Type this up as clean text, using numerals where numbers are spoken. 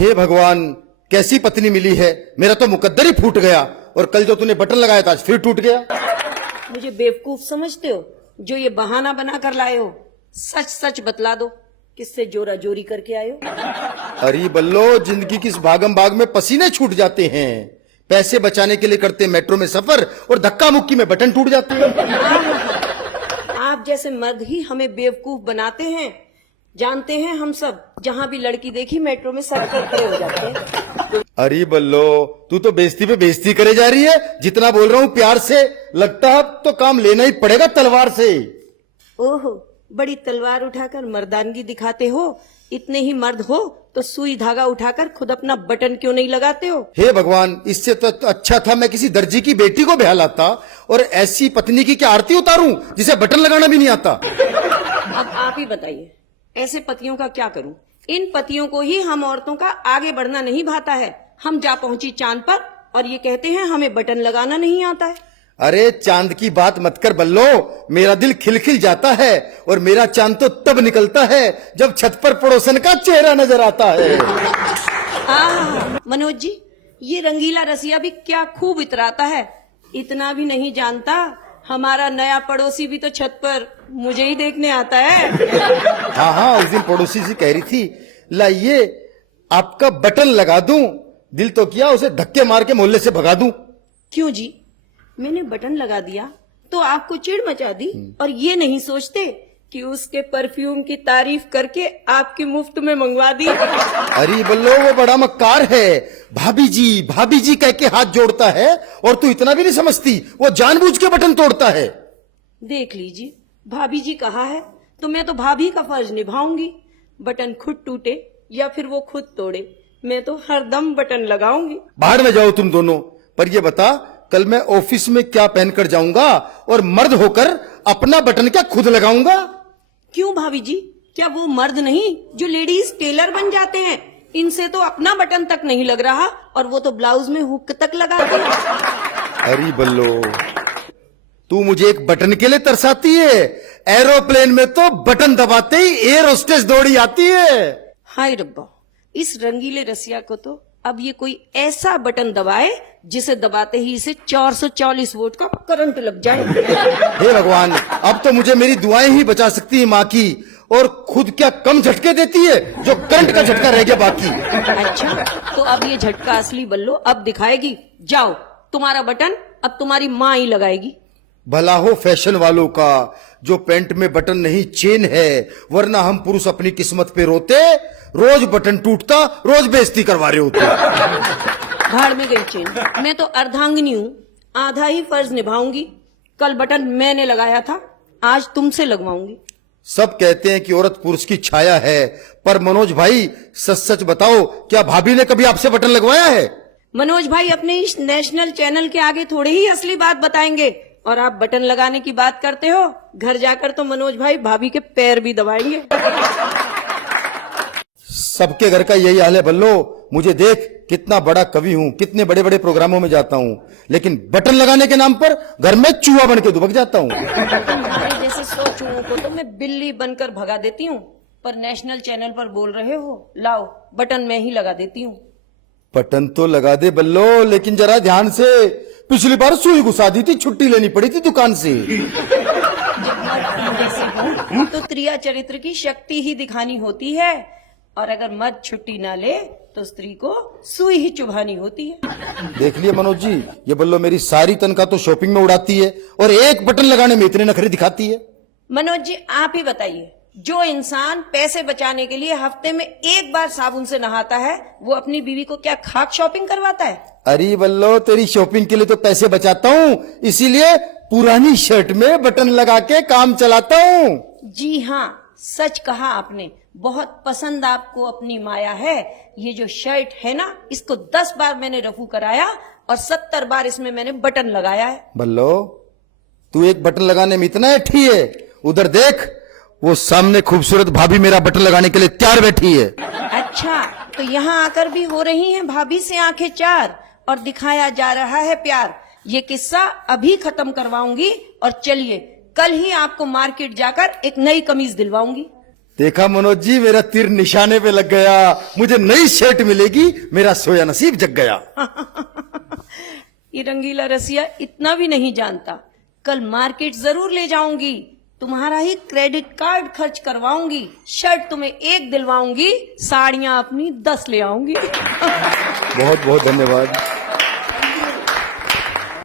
हे भगवान, कैसी पत्नी मिली है। मेरा तो मुकद्दर ही फूट गया, और कल जो तूने बटन लगाया था आज फिर टूट गया। मुझे बेवकूफ समझते हो जो ये बहाना बना कर लाए हो? सच सच बतला दो, किससे जोरा जोरी करके आए हो? अरे बल्लो, जिंदगी की इस भागम भाग में पसीने छूट जाते हैं। पैसे बचाने के लिए करते मेट्रो में सफर, और धक्का मुक्की में बटन टूट जाते हैं। आप जैसे मर्द ही हमें बेवकूफ बनाते हैं। जानते हैं हम सब, जहाँ भी लड़की देखी मेट्रो में सर पर खड़े हो जाते हैं। अरे बल्लो, तू तो बेइज्जती पे बेइज्जती करे जा रही है। जितना बोल रहा हूँ प्यार से, लगता है तो काम लेना ही पड़ेगा तलवार से। ओहो, बड़ी तलवार उठाकर मर्दानगी दिखाते हो। इतने ही मर्द हो तो सुई धागा उठाकर खुद अपना बटन क्यों नहीं लगाते हो? हे भगवान, इससे तो अच्छा था मैं किसी दर्जी की बेटी को ब्याह लाता, और ऐसी पत्नी की क्या आरती उतारूं जिसे बटन लगाना भी नहीं आता। अब आप ही बताइए, ऐसे पतियों का क्या करूं? इन पतियों को ही हम औरतों का आगे बढ़ना नहीं भाता है। हम जा पहुंची चांद पर और ये कहते हैं हमें बटन लगाना नहीं आता है। अरे चांद की बात मत कर बल्लो, मेरा दिल खिलखिल जाता है, और मेरा चांद तो तब निकलता है जब छत पर पड़ोसन का चेहरा नजर आता है। मनोज जी, ये रंगीला रसिया भी क्या खूब इतराता है। इतना भी नहीं जानता, हमारा नया पड़ोसी भी तो छत पर मुझे ही देखने आता है। हाँ हाँ, उस दिन पड़ोसी से कह रही थी, लाइए आपका बटन लगा दूं। दिल तो किया उसे धक्के मार के मोहल्ले से भगा दूं। क्यों जी, मैंने बटन लगा दिया तो आपको चिढ़ मचा दी, और ये नहीं सोचते कि उसके परफ्यूम की तारीफ करके आपकी मुफ्त में मंगवा दी। अरे बल्लो, वो बड़ा मक्कार है। भाभी जी कह के हाथ जोड़ता है, और तू इतना भी नहीं समझती, वो जानबूझ के बटन तोड़ता है। देख लीजिए, भाभी जी कहा है तो मैं तो भाभी का फर्ज निभाऊंगी। बटन खुद टूटे या फिर वो खुद तोड़े, मैं तो हरदम बटन लगाऊंगी। बाहर में जाओ तुम दोनों। पर ये बता, कल मैं ऑफिस में क्या पहनकर जाऊंगा, और मर्द होकर अपना बटन क्या खुद लगाऊंगा? क्यों भाभी जी, क्या वो मर्द नहीं जो लेडीज टेलर बन जाते हैं? इनसे तो अपना बटन तक नहीं लग रहा, और वो तो ब्लाउज में हुक तक लगाते हैं। अरे बल्लो, तू मुझे एक बटन के लिए तरसाती है। एरोप्लेन में तो बटन दबाते ही एयर होस्टेस दौड़ी आती है। हाय रब्बा, इस रंगीले रसिया को तो अब ये कोई ऐसा बटन दबाए जिसे दबाते ही इसे 440 वोल्ट का करंट लग जाए। हे भगवान, अब तो मुझे मेरी दुआएं ही बचा सकती है माँ की, और खुद क्या कम झटके देती है, जो करंट का झटका रह गया बाकी। अच्छा, तो अब ये झटका असली बल्लो अब दिखाएगी। जाओ, तुम्हारा बटन अब तुम्हारी माँ ही लगाएगी। भला हो फैशन वालों का, जो पैंट में बटन नहीं चेन है, वरना हम पुरुष अपनी किस्मत पे रोते। रोज बटन टूटता, रोज बेइज्जती करवा रहे होते। भाड़ में गई चेन, मैं तो अर्धांगिनी हूँ, आधा ही फर्ज निभाऊंगी। कल बटन मैंने लगाया था, आज तुमसे लगवाऊंगी। सब कहते हैं कि औरत पुरुष की छाया है, पर मनोज भाई सच सच बताओ, क्या भाभी ने कभी आपसे बटन लगवाया है? मनोज भाई अपने इस नेशनल चैनल के आगे थोड़ी ही असली बात बताएंगे, और आप बटन लगाने की बात करते हो। घर जाकर तो मनोज भाई भाभी के पैर भी दबाएंगे। सबके घर का यही हाल है बल्लो। मुझे देख, कितना बड़ा कवि हूँ, कितने बड़े बड़े प्रोग्रामों में जाता हूँ, लेकिन बटन लगाने के नाम पर घर में चूहा बन के दुबक जाता हूँ। तुम्हारे जैसे 100 चूहों को तो मैं बिल्ली बनकर भगा देती हूँ, पर नेशनल चैनल पर बोल रहे हो, लाओ बटन मैं ही लगा देती हूँ। बटन तो लगा दे बल्लो, लेकिन जरा ध्यान से। पिछली बार सुई घुसा दी थी, छुट्टी लेनी पड़ी थी दुकान से। तो त्रिया चरित्र की शक्ति ही दिखानी होती है, और अगर मर्द छुट्टी ना ले तो स्त्री को सुई ही चुभानी होती है। देख लिया मनोज जी, ये बल्लो मेरी सारी तनख्वाह तो शॉपिंग में उड़ाती है, और एक बटन लगाने में इतने नखरे दिखाती है। मनोज जी, आप ही बताइए, जो इंसान पैसे बचाने के लिए हफ्ते में एक बार साबुन से नहाता है, वो अपनी बीवी को क्या खाक शॉपिंग करवाता है? अरे बल्लो, तेरी शॉपिंग के लिए तो पैसे बचाता हूँ, इसीलिए पुरानी शर्ट में बटन लगा के काम चलाता हूँ। जी हाँ, सच कहा आपने। बहुत पसंद आपको अपनी माया है। ये जो शर्ट है ना, इसको 10 बार मैंने रफू कराया, और 70 बार इसमें मैंने बटन लगाया है। बल्लो, तू एक बटन लगाने में इतना ऐठी है? उधर देख, वो सामने खूबसूरत भाभी मेरा बटन लगाने के लिए तैयार बैठी है। अच्छा, तो यहाँ आकर भी हो रही हैं भाभी से आंखें चार, और दिखाया जा रहा है प्यार। ये किस्सा अभी खत्म करवाऊंगी, और चलिए कल ही आपको मार्केट जाकर एक नई कमीज दिलवाऊंगी। देखा मनोज जी, मेरा तीर निशाने पे लग गया। मुझे नई शर्ट मिलेगी, मेरा सोया नसीब जग गया। ये रंगीला रसिया इतना भी नहीं जानता। कल मार्केट जरूर ले जाऊंगी, तुम्हारा ही क्रेडिट कार्ड खर्च करवाऊंगी, शर्ट तुम्हें 1 दिलवाऊंगी, साड़ियां अपनी 10 ले आऊंगी। बहुत बहुत धन्यवाद।